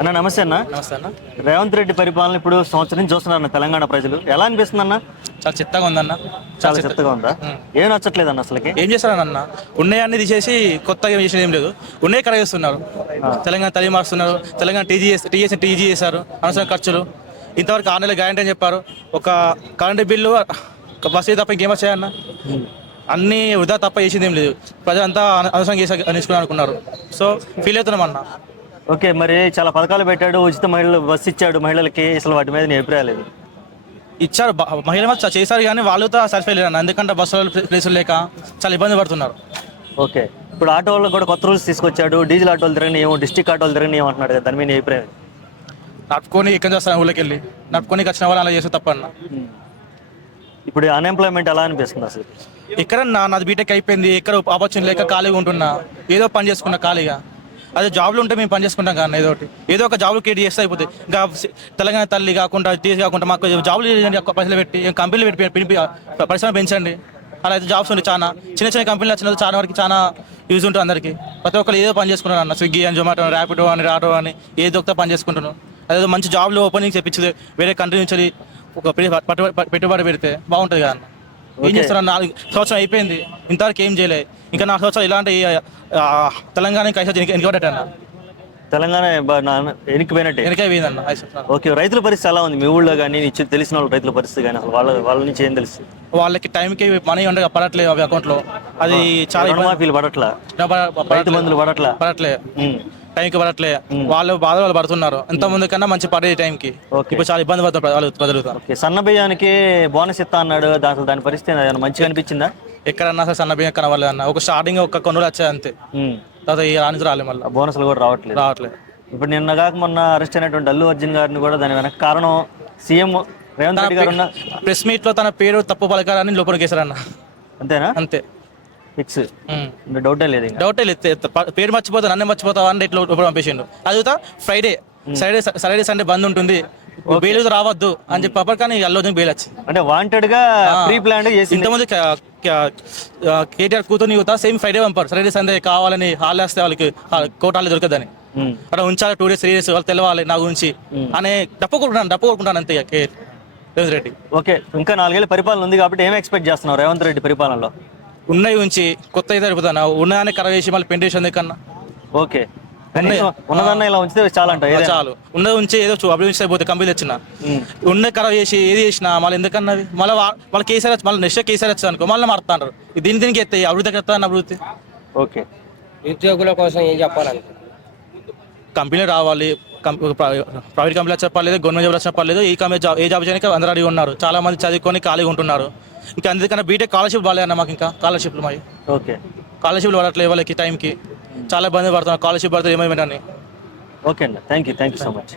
అన్న నమస్తే అన్న. నమస్తే అన్న. రేవంత్ రెడ్డి పరిపాలన ఇప్పుడు సంవత్సరం నుంచి చూస్తున్నారు తెలంగాణ ప్రజలు. ఎలా అనిపిస్తుంది అన్న? చాలా చెత్తగా ఉందన్న. చాలా చెత్తగా ఉందా? ఏం నచ్చట్లేదు అన్న అసలుకి. ఏం చేస్తారన్న, ఉన్నాయన్నీ తీసేసి కొత్తగా ఏం చేసేది ఏం లేదు. ఉన్నాయి కరగేస్తున్నారు. తెలంగాణ తల్లి మారుస్తున్నారు. తెలంగాణ టీజీ చేశారు. అనవసరం ఖర్చులు. ఇంతవరకు 6 నెలలు గ్యారంటీ అని చెప్పారు. ఒక కరెంటు బిల్లు, బస్సు తప్ప ఇంకేం వచ్చాయన్న? అన్నీ వృధా తప్ప చేసేది ఏం లేదు. ప్రజలంతా అనవసరం చేసి నేర్చుకుని అనుకున్నారు. సో ఫీల్ అవుతున్నాం అన్న. ఓకే, మరి చాలా పథకాలు పెట్టాడు, ఉచిత మహిళలు బస్సు ఇచ్చాడు మహిళలకి. అసలు వాటి మీద నీ అభిప్రాయం లేదు? ఇచ్చారు, మహిళ చేశారు, కానీ వాళ్ళతో సాటిస్ఫై లేరు. ఎందుకంటే బస్సులో ప్లేసులు లేక చాలా ఇబ్బంది పడుతున్నారు. ఓకే, ఇప్పుడు ఆటో వాళ్ళకి కూడా కొత్త రూల్స్ తీసుకొచ్చాడు. డీజిల్ ఆటోలు తిరగనియము, డిస్టిక్ ఆటోలు తిరగనియము అంటున్నాడు కదా, దాని మీద నీ అభిప్రాయం? నడుపుకొని ఎక్కడి చేస్తాను ఊళ్ళకి వెళ్ళి నడుపుకొని వచ్చిన వాళ్ళు అలా చేస్తే తప్పన్న. ఇప్పుడు అన్ఎంప్లాయ్మెంట్ ఎలా అనిపిస్తుంది అసలు? ఎక్కడ నాది బీటెక్ అయిపోయింది, ఎక్కడ ఆపర్చునిటీ లేక ఖాళీగా ఉంటున్నా. ఏదో పని చేసుకున్నా ఖాళీగా. అదే జాబ్లు ఉంటే మేము పని చేసుకుంటాం కానీ ఏదో ఒక జాబ్లు క్రియేట్ చేస్తే అయిపోతుంది. ఇంకా తెలంగాణ తల్లి కాకుండా టీసీ కాకుండా మాకు జాబ్లు పైసలు పెట్టి కంపెనీలు పెట్టి పరిశ్రమ పెంచండి. అలా అయితే జాబ్స్ ఉంటాయి. చాలా చిన్న చిన్న కంపెనీలు వచ్చిన చాలా వరకు చాలా యూజ్ ఉంటుంది అందరికీ. ప్రతి ఒక్కరు ఏదో పని చేసుకుంటున్నారు అన్న. స్విగ్గీ అని, జొమాటో, ర్యాపిడో అని, ఆటో అని ఏదో ఒక పని చేసుకుంటున్నాను. అదే మంచి జాబ్లు ఓపెనింగ్ చెప్పించి వేరే కంట్రీ నుంచి ఒక పెట్టుబడి పెడితే బాగుంటుంది కదా అన్న. ఏం చేస్తారు? 4 సంవత్సరం అయిపోయింది, ఇంతవరకు ఏం చేయలేదు. ఇంకా 4 సంవత్సరాలు ఇలాంటి తెలంగాణకి వెనకబడ్డట అన్న. తెలంగాణ వెనక్కిపోయినట్టే. వెనకపోయిందన్న. ఓకే, రైతుల పరిస్థితి ఎలా ఉంది మీ ఊళ్ళో కానీ? తెలిసిన వాళ్ళ రైతుల పరిస్థితి కానీ అసలు వాళ్ళ నుంచి ఏం తెలుసు? వాళ్ళకి టైంకి మనీ ఉండగా పడట్లేదు అవి అకౌంట్లో. అది చాలా రుణమాఫీలు పడట్లా, రైతు బంధువులు పడట్లే, టైంకి పడట్లే. వాళ్ళు బాధలు వాళ్ళు పడుతున్నారు. ఇంత ముందు కన్నా మంచి పడేది టైంకి. ఇప్పుడు చాలా ఇబ్బంది పడుతున్నారు ప్రజలు. సన్న బియ్యానికి బోనస్ ఇస్తా అన్నాడు, దాని పరిస్థితి మంచిగా అనిపించిందా? ఎక్కడన్నా సరే సన్న బియ్యం కనవలేదు అన్న. ఒక స్టార్టింగ్ ఒక కొనుగోలు వచ్చాయి అంతే. తర్వాత ఈ రాని రాలే, మళ్ళీ బోనస్లు కూడా రావట్లేదు. ఇప్పుడు నిన్న కాక మొన్న అరెస్ట్ అయినటువంటి అల్లు అర్జున్ గారిని కూడా దాని వెనక కారణం సీఎం రేవంత్ రెడ్డి గారు ప్రెస్ మీట్ లో తన పేరు తప్పు పలకారని లోపలికి వేశారన్న. అంతేనా? అంతే, ఫిక్స్. డౌటే లేదు. పేరు మర్చిపోతా, నన్ను మర్చిపోతావు అని ఇట్లా లోపల పంపేసిండు. అది ఫ్రైడే సాటర్డే సండే బంద్ ఉంటుంది, బెయిల్ రావద్దు అని చెప్పి. కానీ అల్లు అర్జున్ బెయిల్ వచ్చింది. అంటే వాంటెడ్ గా ప్రీ ప్లాన్ చేసి ఇంతమంది కేటీఆర్ కూతురు యువత సేమ్ ఫ్రైడే పంపారు. సాటర్డే సండే కావాలని హాల్ వేస్తే వాళ్ళకి కోటాలు దొరకదని అక్కడ ఉంచాలి. 2 days 3 days వాళ్ళు తెలవాలి నా గురించి అనే డప్పు కొడుకుంటాను అంతే రేవంత్ రెడ్డి. ఓకే, ఇంకా 4 ఏళ్ళ పరిపాలన ఉంది కాబట్టి ఏం ఎక్స్పెక్ట్ చేస్తున్నావు రేవంత్ రెడ్డి పరిపాలనలో? ఉన్నాయి ఉంచి కొత్త అయితే సరిపోతాను. ఉన్నాయని కర చేసి మళ్ళీ పెంటేషన్ కన్నా. ఓకే, ఉన్నదన్న ఇలా ఉంచితే చాలు చాలు. ఉన్నది ఉంచి ఏదో అభివృద్ధి అయిపోతే కంపెనీలు వచ్చిన ఉన్న ఖరాబ్ చేసి ఏది చేసినా మళ్ళీ ఎందుకన్నది మళ్ళీ కేసీఆర్ మళ్ళీ నెక్స్ట్ కేసీఆర్ వచ్చి అనుకో మళ్ళీ మారుతారు. దీనికి ఎత్తాయి అభివృద్ధికి ఎత్తాను అభివృద్ధి. ఓకే, ఉద్యోగుల కోసం ఏం చెప్పాలంటే కంపెనీ రావాలి. ప్రైవేట్ కంపెనీ చెప్పలేదు, గవర్నమెంట్ జాబ్ చెప్పలేదు. ఏ జాబ్ చేయడానికి అందరూ అడిగి ఉన్నారు. చాలా మంది చదువుకొని ఖాళీగా ఉంటున్నారు. ఇంకా అందుకన్నా బీటెక్ స్కాలర్షిప్ బాగాలే అన్న. మాకు ఇంకా స్కాలర్షిప్లు మావి. ఓకే, స్కాలర్షిప్లు పడట్లేదు వాళ్ళకి టైంకి. చాలా ఇబ్బంది పడుతున్నారు. స్కాలర్షిప్ పడితే ఏమైందని. ఓకే అండి, థ్యాంక్ యూ సో మచ్.